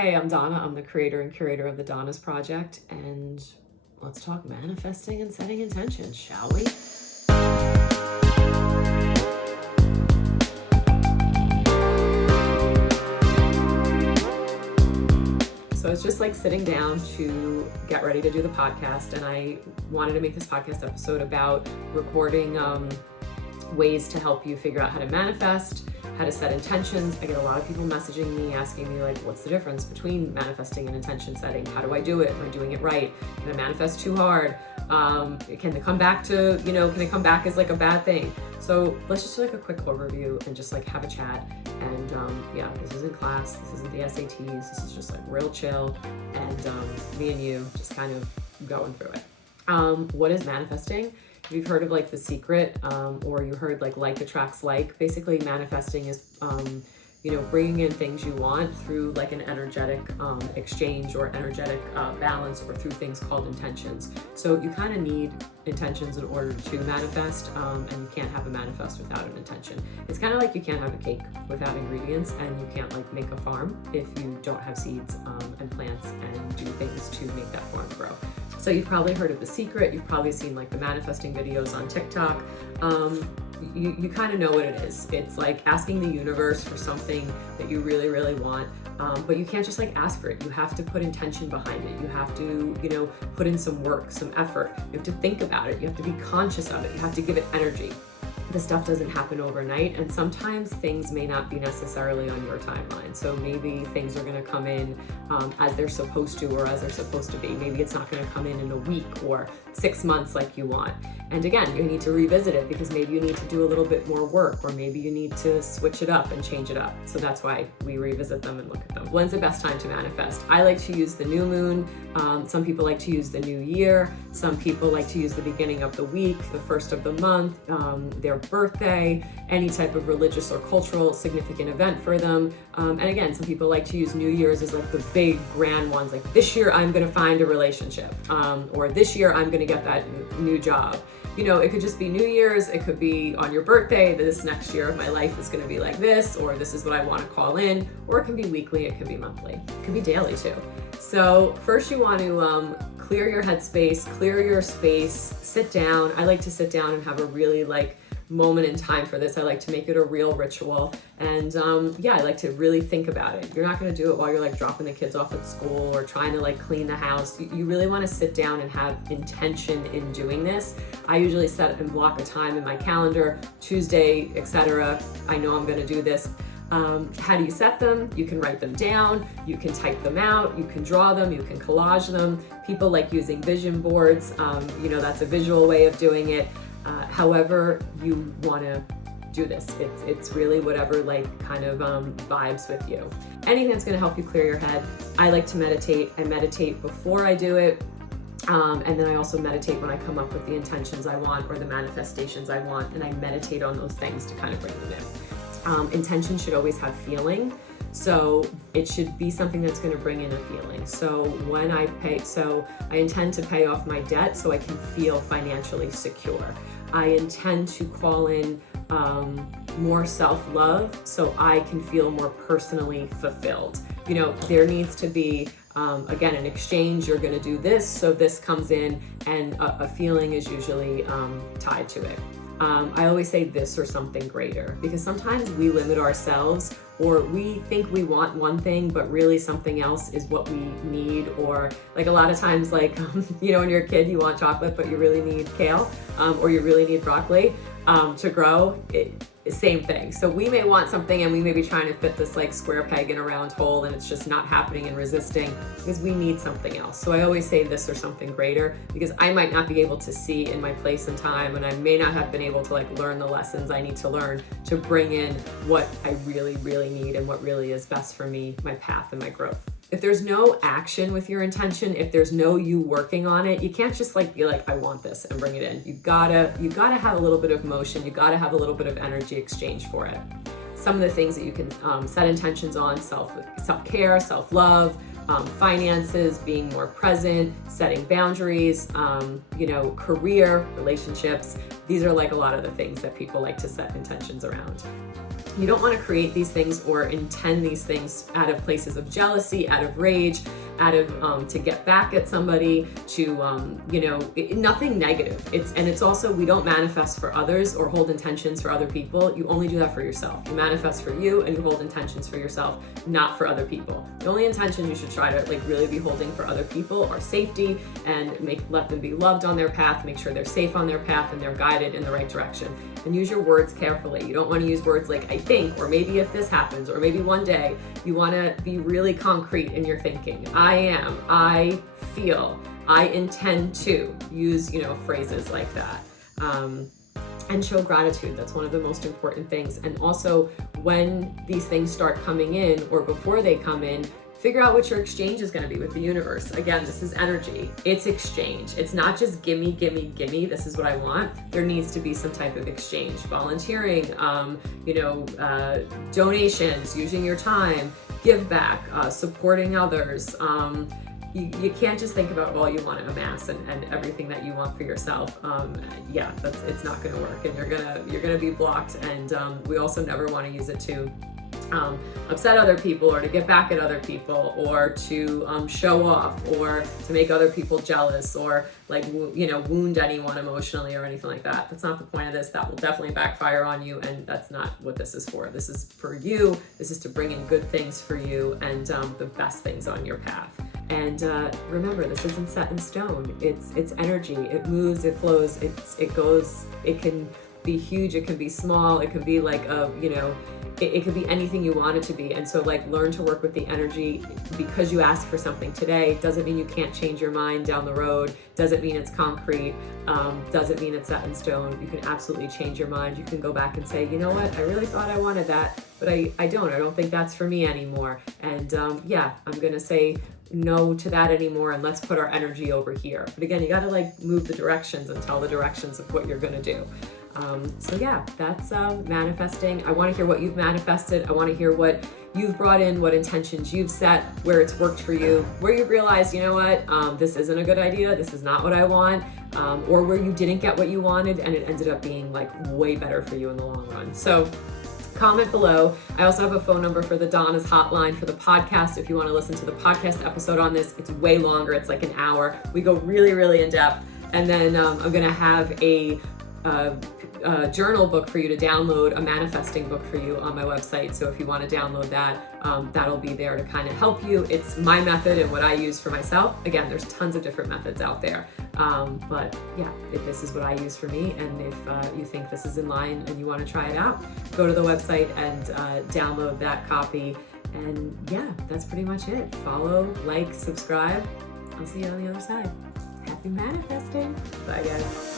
Hey, I'm Donna. I'm the creator and curator of the Donna's Project, and let's talk manifesting and setting intentions, shall we? So it's just like sitting down to get ready to do the podcast, and I wanted to make this podcast episode about recording ways to help you figure out how to manifest, how to set intentions. I get a lot of people messaging me, asking me like, what's the difference between manifesting and intention setting? How do I do it? Am I doing it right? Can I manifest too hard? Can it come back as like a bad thing? So let's just do like a quick overview and just like have a chat. And this isn't class, this isn't the SATs, this is just like real chill. And me and you just kind of going through it. What is manifesting? If you've heard of like The Secret, or you heard like attracts like, basically manifesting is, bringing in things you want through like an energetic exchange or energetic balance, or through things called intentions. So you kind of need intentions in order to manifest, and you can't have a manifest without an intention. It's kind of like you can't have a cake without ingredients, and you can't like make a farm if you don't have seeds and plants and do things to make that farm grow. So you've probably heard of The Secret, you've probably seen like the manifesting videos on TikTok. You kind of know what it is. It's like asking the universe for something that you really, really want, but you can't just like ask for it. You have to put intention behind it. You have to, put in some work, some effort. You have to think about it. You have to be conscious of it. You have to give it energy. This stuff doesn't happen overnight, and sometimes things may not be necessarily on your timeline. So maybe things are going to come in as they're supposed to, or as they're supposed to be. Maybe it's not going to come in a week or 6 months like you want. And again, you need to revisit it because maybe you need to do a little bit more work, or maybe you need to switch it up and change it up. So that's why we revisit them and look at them. When's the best time to manifest? I like to use the new moon. Some people like to use the new year. Some people like to use the beginning of the week, the first of the month, their birthday, any type of religious or cultural significant event for them. And again, some people like to use New Year's as like the big grand ones, like this year I'm going to find a relationship, or this year I'm going to get that new job. It could just be New Year's, it could be on your birthday, this next year of my life is going to be like this, or this is what I want to call in, or it can be weekly, it can be monthly, it can be daily too. So first you want to clear your headspace, clear your space, sit down. I like to sit down and have a really moment in time for this. I like to make it a real ritual, and I like to really think about it. You're not going to do it while you're dropping the kids off at school or trying to clean the house. You really want to sit down and have intention in doing this. I usually set and block a time in my calendar, Tuesday, etc. I know I'm going to do this. How do you set them? You can write them down, you can type them out, you can draw them, you can collage them. People like using vision boards. That's a visual way of doing it. However you want to do this, it's really whatever vibes with you. Anything that's going to help you clear your head. I like to meditate. I meditate before I do it, and then I also meditate when I come up with the intentions I want or the manifestations I want, and I meditate on those things to kind of bring them in. Intention should always have feeling. So it should be something that's going to bring in a feeling. So when I intend to pay off my debt so I can feel financially secure. I intend to call in more self-love so I can feel more personally fulfilled. There needs to be, again, an exchange. You're going to do this, so this comes in, and a feeling is usually tied to it. I always say this or something greater, because sometimes we limit ourselves, or we think we want one thing, but really something else is what we need. Or a lot of times, when you're a kid, you want chocolate, but you really need kale, or you really need broccoli to grow. Same thing. So we may want something, and we may be trying to fit this square peg in a round hole, and it's just not happening and resisting because we need something else. So I always say this or something greater, because I might not be able to see in my place and time, and I may not have been able to learn the lessons I need to learn to bring in what I really, really need and what really is best for me, my path and my growth. If there's no action with your intention, if there's no you working on it, you can't just be I want this and bring it in. You gotta have a little bit of motion. You gotta have a little bit of energy exchange for it. Some of the things that you can set intentions on: self-care, self-love, finances, being more present, setting boundaries, career, relationships. These are a lot of the things that people like to set intentions around. You don't want to create these things or intend these things out of places of jealousy, out of rage, out of to get back at somebody, to nothing negative. It's also, we don't manifest for others or hold intentions for other people. You only do that for yourself. You manifest for you and you hold intentions for yourself, not for other people. The only intention you should try to really be holding for other people are safety, and let them be loved on their path, make sure they're safe on their path and they're guided in the right direction. And use your words carefully. You don't want to use words like I think, or maybe if this happens, or maybe one day. You want to be really concrete in your thinking. I am, I feel, I intend to. Use, phrases like that. And show gratitude. That's one of the most important things. And also, when these things start coming in, or before they come in, figure out what your exchange is going to be with the universe. Again, this is energy. It's exchange. It's not just gimme, gimme, gimme. This is what I want. There needs to be some type of exchange. Volunteering, donations, using your time, give back, supporting others. You can't just think about all you want to amass and everything that you want for yourself. It's not going to work, and you're gonna be blocked. And we also never want to use it to upset other people, or to get back at other people, or to show off, or to make other people jealous, or wound anyone emotionally or anything like that. That's not the point of this. That will definitely backfire on you, and that's not what this is for. This is for you. This is to bring in good things for you, and the best things on your path. And remember, this isn't set in stone. It's energy. It moves, it flows, it goes. It can be huge, it can be small, it can be it could be anything you want it to be. And so learn to work with the energy. Because you ask for something today doesn't mean you can't change your mind down the road, doesn't mean it's concrete, doesn't mean it's set in stone. You can absolutely change your mind. You can go back and say, you know what, I really thought I wanted that, but I don't think that's for me anymore. And I'm gonna say no to that anymore, and let's put our energy over here. But again, you gotta move the directions and tell the directions of what you're gonna do. That's manifesting. I want to hear what you've manifested. I want to hear what you've brought in, what intentions you've set, where it's worked for you, where you realized, this isn't a good idea, this is not what I want, or where you didn't get what you wanted and it ended up being way better for you in the long run. So comment below. I also have a phone number for the Donna's hotline for the podcast. If you want to listen to the podcast episode on this, it's way longer. It's an hour. We go really, really in depth. And then I'm going to have a journal book for you to download, a manifesting book for you on my website. So if you want to download that, that'll be there to kind of help you. It's my method and what I use for myself. Again, there's tons of different methods out there. If this is what I use for me, and if you think this is in line and you want to try it out, go to the website and download that copy. And that's pretty much it. Follow, subscribe. I'll see you on the other side. Happy manifesting. Bye, guys.